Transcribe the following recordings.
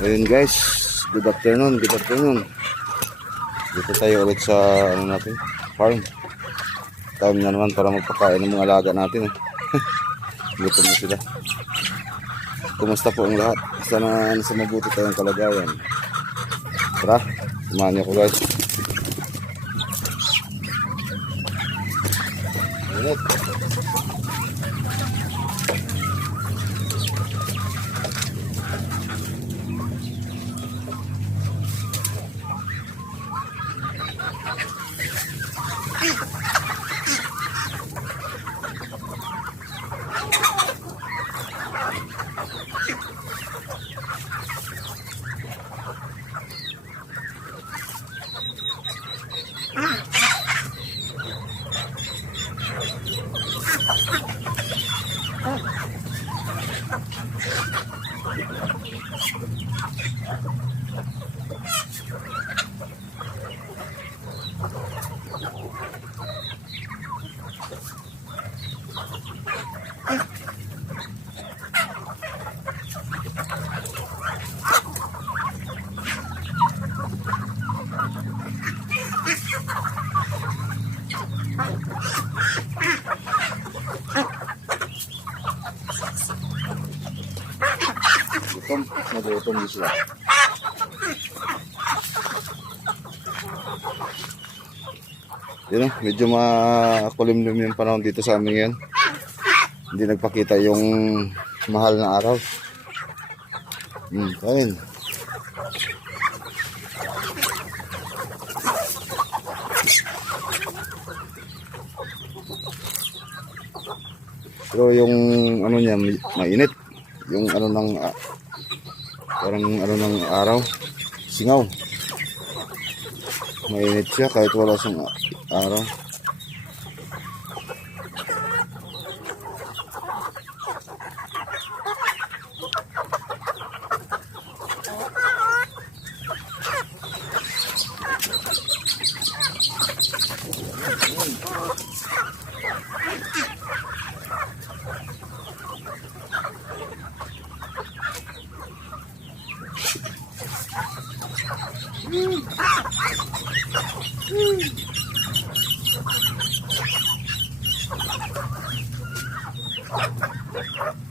Ayun guys, good afternoon, good afternoon. Dito tayo ulit sa ano natin, farm. Time na naman para magpakain ng mga alaga natin. Eh. Gutom na sila. Kumusta po ang lahat? Sana nasa mabuti tayong kalagayan. Tara, samahan niyo ko guys. Init. Gutom, nagutom din sila. Yun medyo makulimlim yung panahon dito sa amin ngayon. Hindi nagpakita yung mahal na araw. Hmm, kain. Pero yung ano niya, mainit. Yung ano ng parang ano ng araw, singaw. Mainit siya kahit wala siyang a- araw.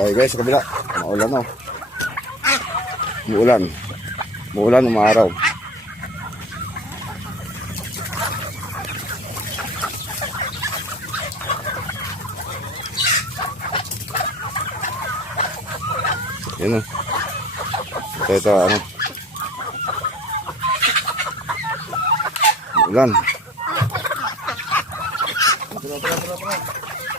Okay guys, sa kabila. Maulan na. Muulan. Muulan, umaraw. Yan o. Ito, ano. Ulan. Sabi.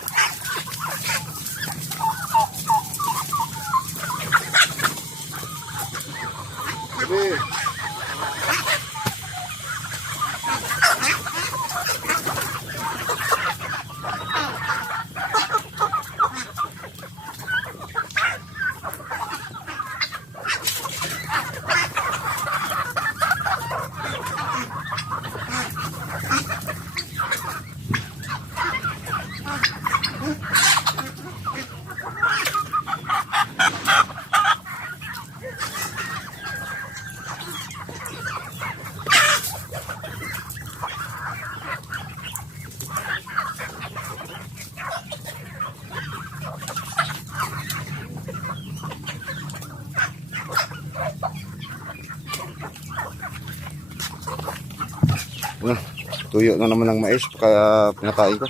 Tuyo na naman ng mais kaya pinakain ko.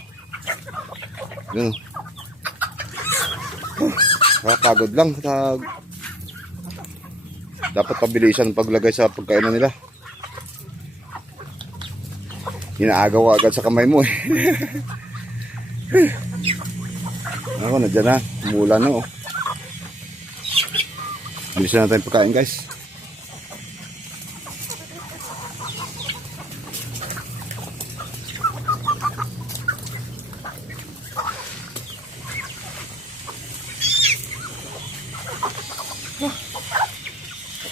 Yun. Nakakagod lang. Nag... Dapat pabilisan paglagay sa pagkainan nila. Inaagaw agad sa kamay mo eh. Ako, nandiyan na. Mula na oh. Bilisan natin pagkain guys.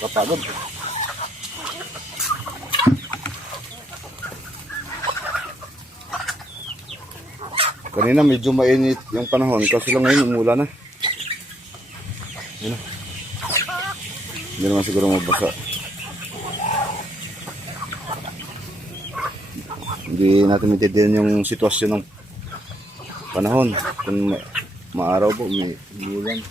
Nakapagod. Kanina medyo mainit yung panahon kasi lang ngayon umula na. Yan na. Hindi naman siguro mabasa. Hindi natin maintindihan yung sitwasyon ng panahon. Kung ma- maaraw po, may bulan.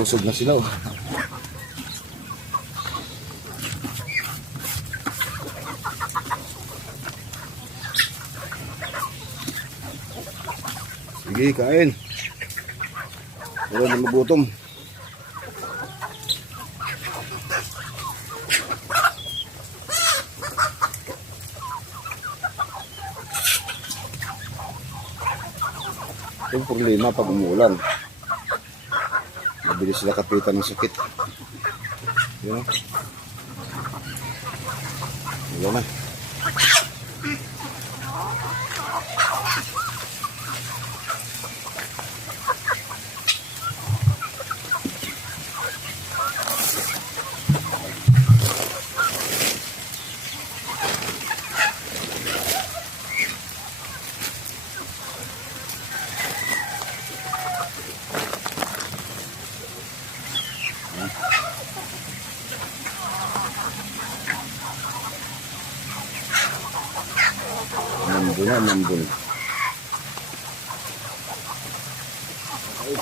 Busog na sila oh. Sige, kain. Wala na magutom. Yung problema pag umuulan. Mabilis sila kapitan ng sakit. Yun o. Wala na. Hindi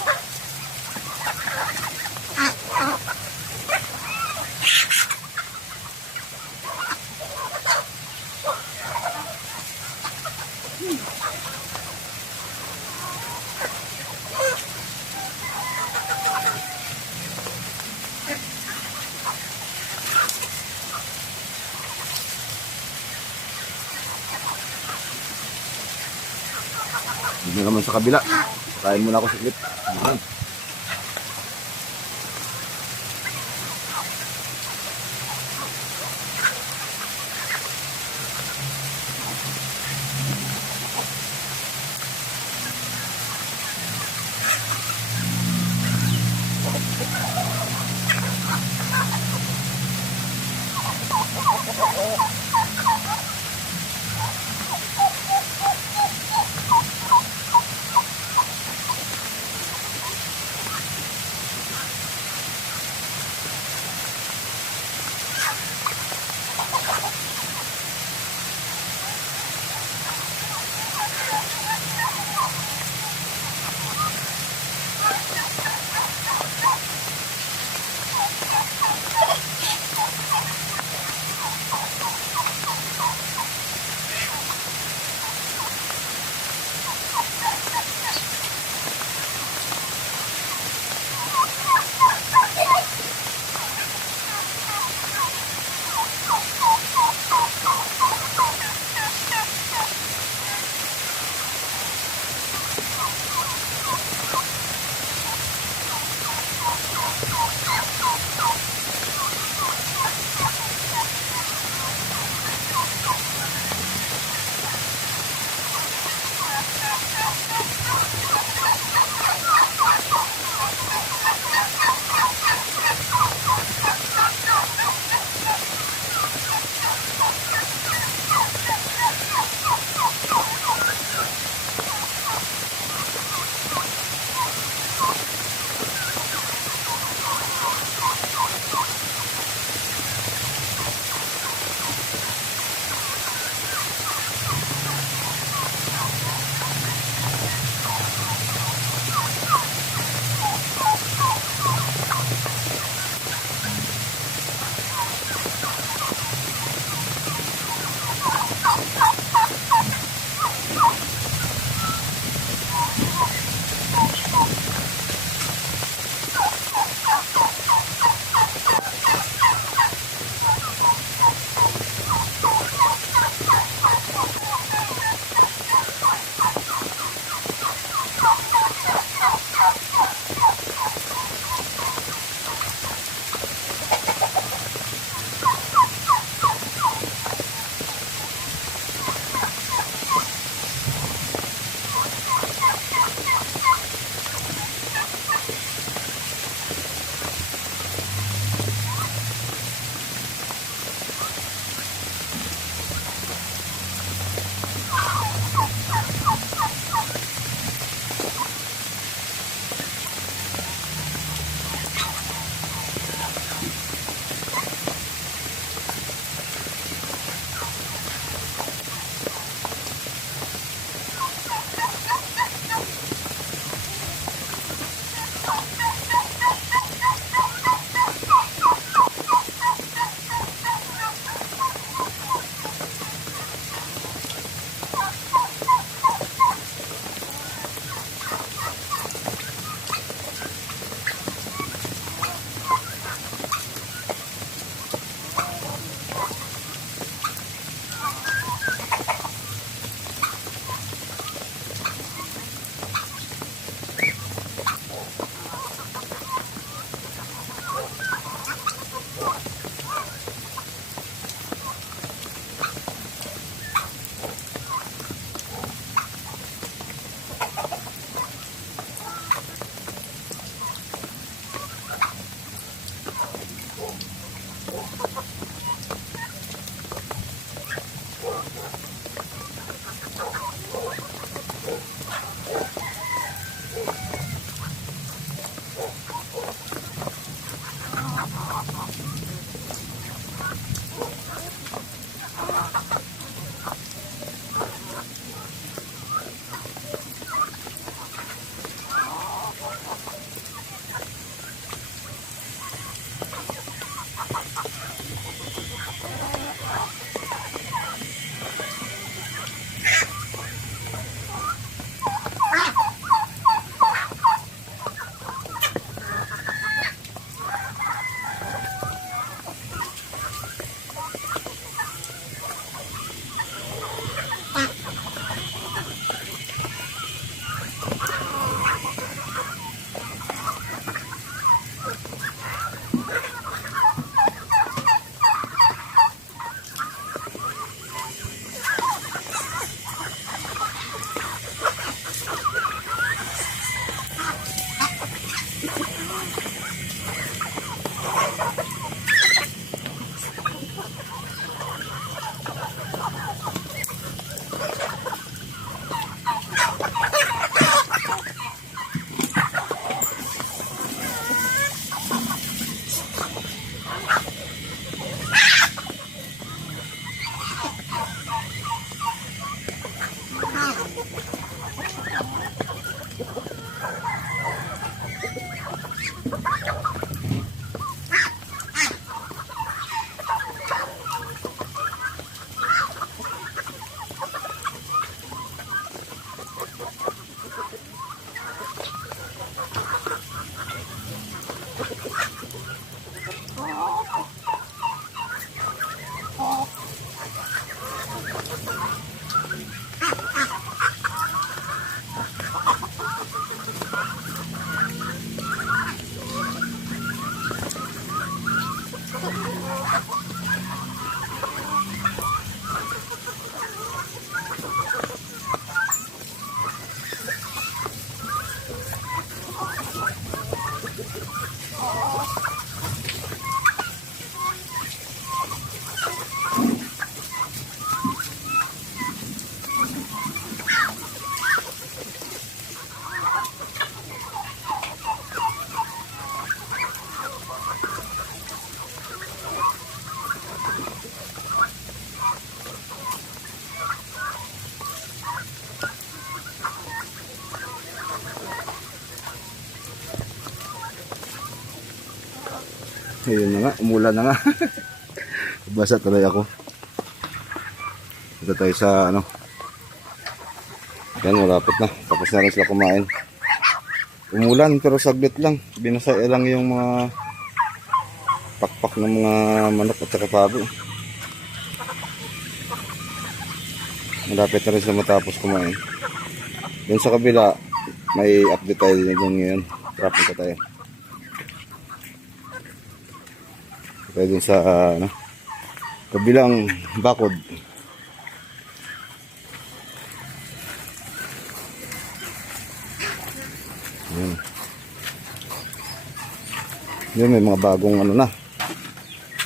naman sa kabila. Kain muna ako saglit. Ayun na nga, umulan na nga. Basa tuloy ako. Ito tayo sa ano. Yan, malapit na. Tapos na rin sila kumain. Umulan pero saglit lang. Binasa lang yung mga pakpak ng mga manok at saka pabo. Malapit na rin sila matapos kumain. Doon sa kabila, may update tayo din doon ngayon. Traffic ka tayo. Tayo dun sa ah, ano, kabilang bakod. Yun. Yun, may mga bagong ano na.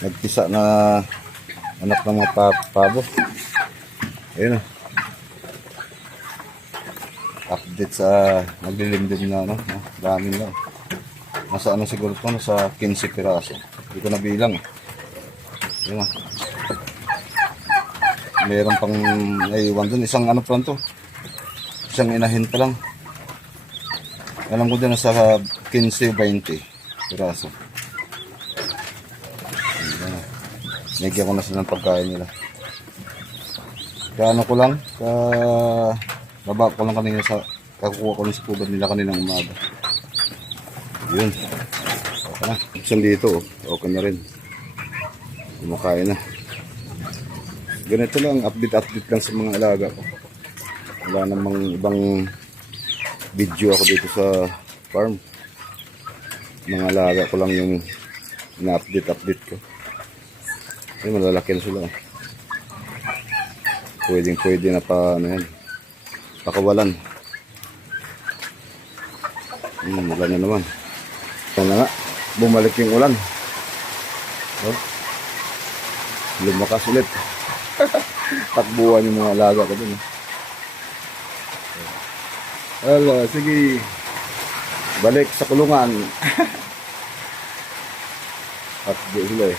Nagpisa na anak ng mga pa pabo. Ayun ah. Update sa naglilimdim na ano. ah, Daming lang. Nasa ano siguro to, nasa 15 piraso. Hindi ko nabilang. Yun ah. Meron pang naiwan dun. Isang ano pa to. Isang inahin pa lang. Alam ko din nasa 15-20 piraso. Ayan ah. Nagyan ko na sila ng pagkain nila. Kaya ano ko lang, ka baba ko lang kanina sa kakuha ko ng scuba nila kaninang umaga. Yun. Na. Isang dito, oh. okay na rin. Kumakain na. Ganito lang, update-update lang sa mga alaga ko. Wala namang ibang video ako dito sa farm. Mga alaga ko lang yung na-update-update ko. Ay, malalaki na sila. oh. Pwedeng pwede na pa, ano yan, pakawalan. Hmm, ulan na naman. Ito na nga, bumalik yung ulan. Oh. Lumakas ulit. Takbuhan yung mga alaga ko dun. eh. Hala, sige. Balik sa kulungan. At di sila eh.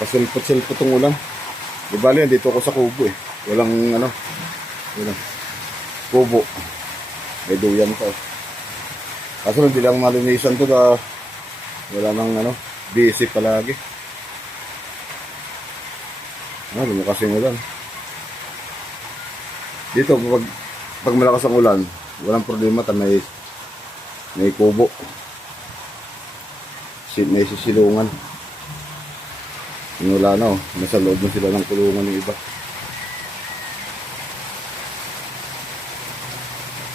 Pasilpot-silpot tong ulan. Di bali, dito ako sa kubo eh. Walang ano. Walang kubo. May duyan pa. eh. Kaso hindi lang malinisan to da wala nang ano, busy palagi. Ah, lumakas yung ulan. Dito, pag, pag malakas ang ulan, walang problema ta may may kubo. Si, may sisilungan. Yung wala na oh, nasa loob na sila ng kulungan ng iba.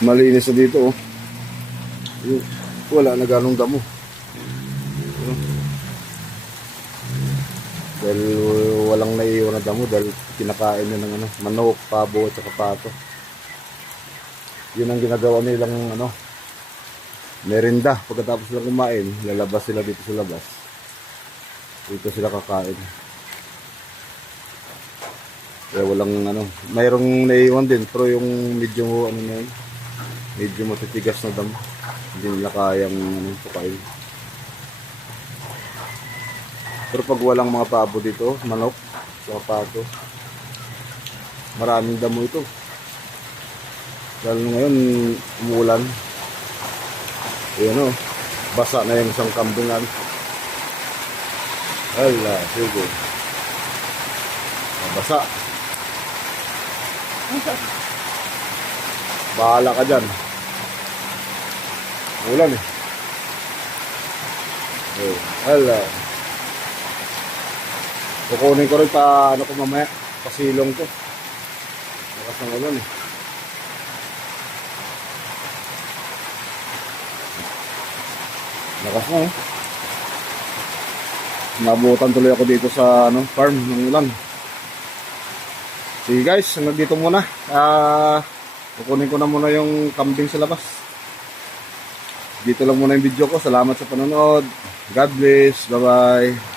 Malinis na dito oh. Wala na ganong damo. Dahil walang naiiwan na damo dahil kinakain na ng ano, manok, pabo at saka pato. Yun ang ginagawa nilang ano, merinda. Pagkatapos sila kumain, lalabas sila dito sa labas. Dito sila kakain. Kaya walang ano, mayroong naiiwan din pero yung medyo ano na yun, medyo matitigas na damo. Hindi nila kayang ano, pakain. Pero pag walang mga pabo dito, manok, sa pato, maraming damo ito. Dahil ngayon, umulan. Ayan o, basa na yung isang kambingan. Hala, sige. Ah, Basa. Bahala ka dyan. Ulan eh. Oh. Kukunin ko rin pa, ano ko mamaya, pasilong ko. Lakas ng ulan eh. Lakas na eh. Nabutan tuloy ako dito sa ano, farm ng ulan. Sige guys, hanggang dito muna. Ah, kukunin ko na muna yung kambing sa labas. Dito lang muna yung video ko. Salamat sa panonood. God bless. Bye-bye.